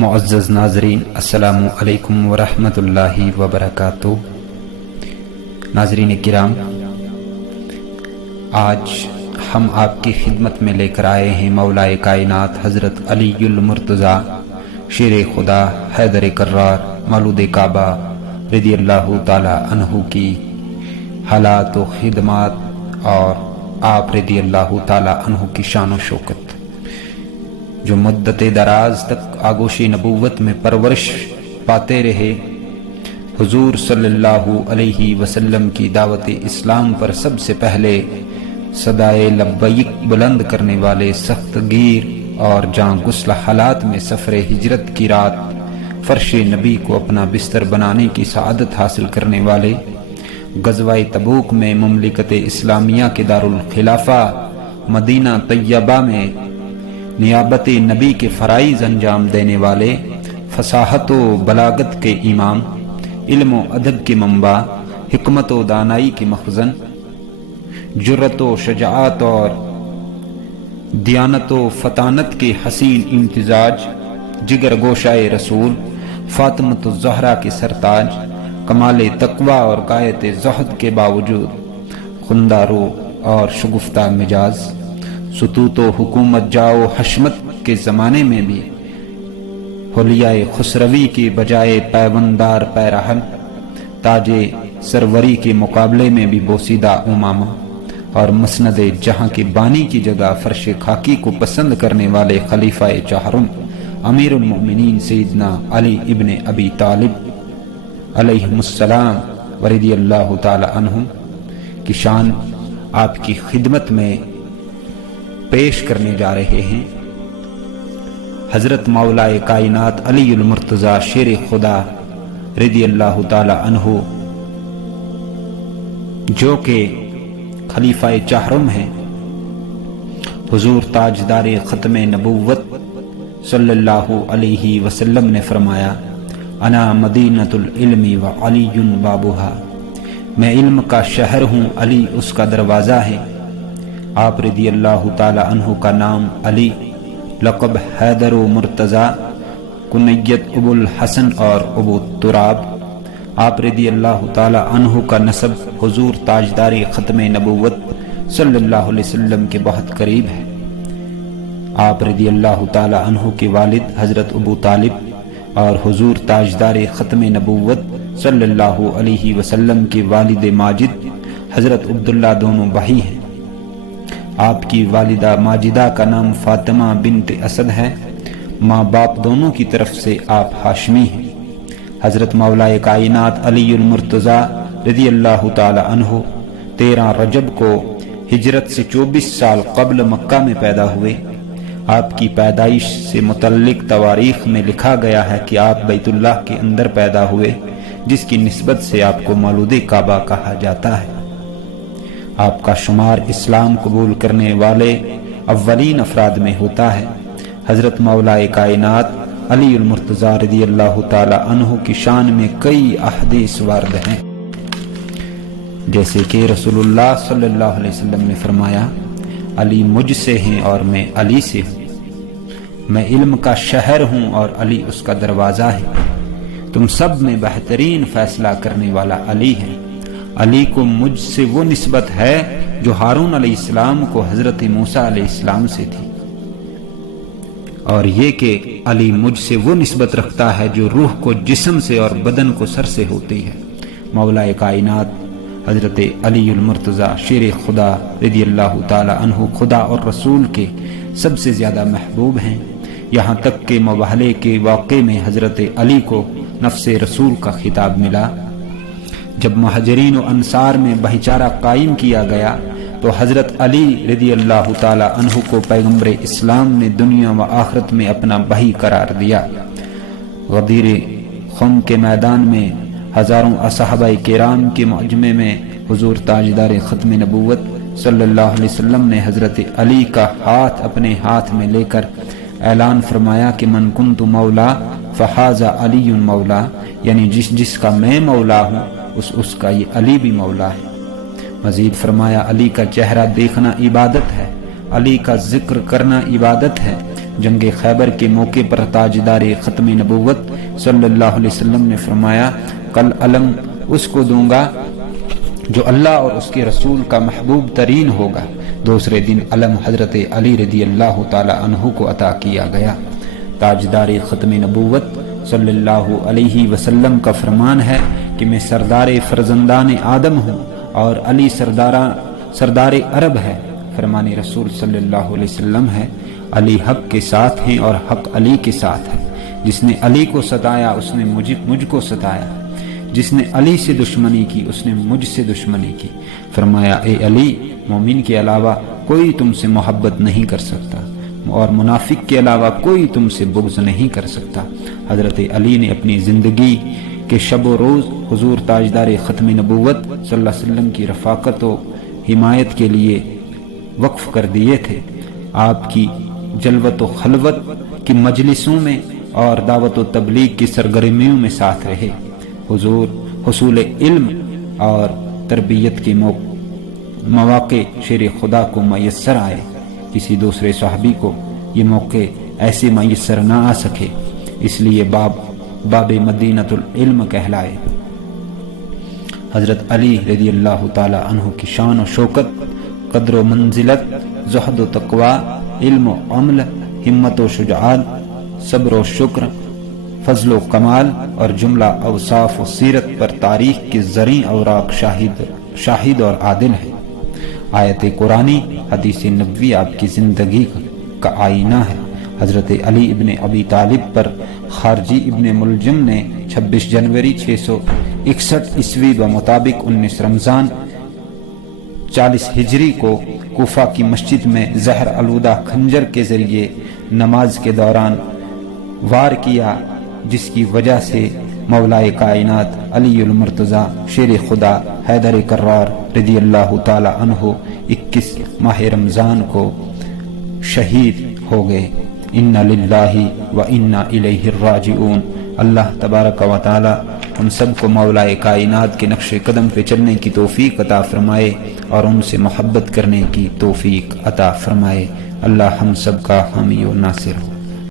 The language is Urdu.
معزز ناظرین، السلام علیکم ورحمۃ اللہ وبرکاتہ۔ ناظرین کرام، آج ہم آپ کی خدمت میں لے کر آئے ہیں مولائے کائنات حضرت علی المرتضیٰ شیر خدا حیدر کرار مولود کعبہ رضی اللہ تعالی عنہ کی حالات و خدمات اور آپ رضی اللہ تعالی عنہ کی شان و شوکت، جو مدت دراز تک آگوش نبوت میں پرورش پاتے رہے، حضور صلی اللہ علیہ وسلم کی دعوت اسلام پر سب سے پہلے صدائے لبیک بلند کرنے والے، سخت گیر اور جاں غسل حالات میں سفر ہجرت کی رات فرش نبی کو اپنا بستر بنانے کی سعادت حاصل کرنے والے، غزوہ تبوک میں مملکت اسلامیہ کے دارالخلافہ مدینہ طیبہ میں نیابت نبی کے فرائض انجام دینے والے، فصاحت و بلاغت کے امام، علم و ادب کے منبع، حکمت و دانائی کے مخزن، جرأت و شجاعت اور دیانت و فطانت کے حسین امتزاج، جگر گوشائے رسول، فاطمۃ الزہرا کے سرتاج، کمال تقوی اور غایت زہد کے باوجود خندہ رو اور شگفتہ مجاز، سطوت و حکومت جاؤ حشمت کے زمانے میں بھی حلیائے خسروی کے بجائے پیوندار پیراہن، تاج سروری کے مقابلے میں بھی بوسیدہ امامہ، اور مسند جہاں کے بانی کی جگہ فرش خاکی کو پسند کرنے والے خلیفہ چہارم امیر المؤمنین سیدنا علی ابن ابی طالب علیہ السلام ورضی اللہ تعالی عنہم کی شان آپ کی خدمت میں پیش کرنے جا رہے ہیں۔ حضرت مولائے کائنات علی المرتضیٰ شیر خدا رضی اللہ تعالی عنہ، جو کہ خلیفہ چہارم ہیں، حضور تاجدار ختم نبوت صلی اللہ علیہ وسلم نے فرمایا، انا مدینۃ العلم و علی بابھا، میں علم کا شہر ہوں، علی اس کا دروازہ ہے۔ آپ رضی اللہ تعالی عنہ کا نام علی، لقب حیدر و مرتضیٰ، کنیت ابو الحسن اور ابو تراب۔ آپ رضی اللہ تعالی عنہ کا نسب حضور تاجدار ختم نبوت صلی اللہ علیہ وسلم کے بہت قریب ہے۔ آپ رضی اللہ تعالی عنہ کے والد حضرت ابو طالب اور حضور تاجدار ختم نبوت صلی اللہ علیہ وسلم کے والد ماجد حضرت عبداللہ دونوں بھائی ہیں۔ آپ کی والدہ ماجدہ کا نام فاطمہ بنت اسد ہے، ماں باپ دونوں کی طرف سے آپ ہاشمی ہیں۔ حضرت مولائے کائنات علی المرتضیٰ رضی اللہ تعالی عنہ 13 رجب کو ہجرت سے 24 سال قبل مکہ میں پیدا ہوئے۔ آپ کی پیدائش سے متعلق تواریخ میں لکھا گیا ہے کہ آپ بیت اللہ کے اندر پیدا ہوئے، جس کی نسبت سے آپ کو مولود کعبہ کہا جاتا ہے۔ آپ کا شمار اسلام قبول کرنے والے اولین افراد میں ہوتا ہے۔ حضرت مولائے کائنات علی المرتضیٰ رضی اللہ تعالی عنہ کی شان میں کئی احادیث وارد ہیں، جیسے کہ رسول اللہ صلی اللہ علیہ وسلم نے فرمایا، علی مجھ سے ہیں اور میں علی سے ہوں، میں علم کا شہر ہوں اور علی اس کا دروازہ ہے، تم سب میں بہترین فیصلہ کرنے والا علی ہے۔ علی کو مجھ سے وہ نسبت ہے جو ہارون علیہ السلام کو حضرت موسیٰ علیہ السلام سے تھی، اور یہ کہ علی مجھ سے وہ نسبت رکھتا ہے جو روح کو جسم سے اور بدن کو سر سے ہوتی ہے۔ مولائے کائنات حضرت علی المرتضیٰ شیر خدا رضی اللہ تعالی عنہ خدا اور رسول کے سب سے زیادہ محبوب ہیں، یہاں تک کہ مباہلے کے واقعے میں حضرت علی کو نفس رسول کا خطاب ملا۔ جب مہاجرین و انصار میں بھائی چارہ قائم کیا گیا تو حضرت علی رضی اللہ تعالی عنہ کو پیغمبر اسلام نے دنیا و آخرت میں اپنا بھائی قرار دیا۔ غدیر خم کے میدان میں ہزاروں صحابہ کرام کے مجمع میں حضور تاجدار ختم نبوت صلی اللہ علیہ وسلم نے حضرت علی کا ہاتھ اپنے ہاتھ میں لے کر اعلان فرمایا کہ من کنت مولا فہذا علی مولا، یعنی جس کا میں مولا ہوں اس کا یہ علی بھی مولا ہے۔ مزید فرمایا، علی کا چہرہ دیکھنا عبادت ہے، علی کا ذکر کرنا عبادت ہے، جنگ خیبر کے موقع پر تاجدار ختم نبوت صلی اللہ علیہ وسلم نے فرمایا کل علم اس کو دوں گا جو اللہ اور اس کے رسول کا محبوب ترین ہوگا۔ دوسرے دن علم حضرت علی رضی اللہ تعالی عنہ کو عطا کیا گیا۔ تاجدار ختم نبوت صلی اللہ علیہ وسلم کا فرمان ہے کہ میں سردار فرزندان آدم ہوں اور علی سردار عرب ہے۔ فرمان رسول صلی اللہ علیہ وسلم ہے علی حق کے ساتھ ہیں اور حق علی کے ساتھ ہے۔ جس نے علی کو ستایا اس نے مجھ کو ستایا، جس نے علی سے دشمنی کی اس نے مجھ سے دشمنی کی۔ فرمایا اے علی، مومن کے علاوہ کوئی تم سے محبت نہیں کر سکتا اور منافق کے علاوہ کوئی تم سے بغض نہیں کر سکتا۔ حضرت علی نے اپنی زندگی کے شب و روز حضور تاجدار ختم نبوت صلی اللہ علیہ وسلم کی رفاقت و حمایت کے لیے وقف کر دیے تھے۔ آپ کی جلوت و خلوت کی مجلسوں میں اور دعوت و تبلیغ کی سرگرمیوں میں ساتھ رہے۔ حضور حصول علم اور تربیت کے مواقع شیر خدا کو میسر آئے، کسی دوسرے صحابی کو یہ موقع ایسے میسر نہ آ سکے، اس لیے باب مدینۃ العلم کہلائے۔ حضرت علی رضی اللہ تعالی عنہ کی شان و شوکت، قدر و منزلت، زہد و تقوی، علم و عمل، ہمت و شجاعت، صبر و شکر، فضل و کمال اور جملہ اوصاف و سیرت پر تاریخ کے زرعی اوراق شاہد اور عادل ہے۔ آیت قرآنی، حدیث نبوی آپ کی زندگی کا آئینہ ہے۔ حضرت علی ابن ابی طالب پر خارجی ابن ملجم نے 26 جنوری 661 عیسوی بمطابق 19 رمضان 40 ہجری کو کوفہ کی مسجد میں زہر آلودہ خنجر کے ذریعے نماز کے دوران وار کیا، جس کی وجہ سے مولائے کائنات علی المرتضی شیر خدا حیدر کرار رضی اللہ تعالی عنہ 21 ماہ رمضان کو شہید ہو گئے۔ انا للہ و انا الیہ الراجعون۔ اللہ تبارک و تعالی ہم سب کو مولائے کائنات کے نقش قدم پہ چلنے کی توفیق عطا فرمائے اور ان سے محبت کرنے کی توفیق عطا فرمائے۔ اللہ ہم سب کا حامی و ناصر ہو۔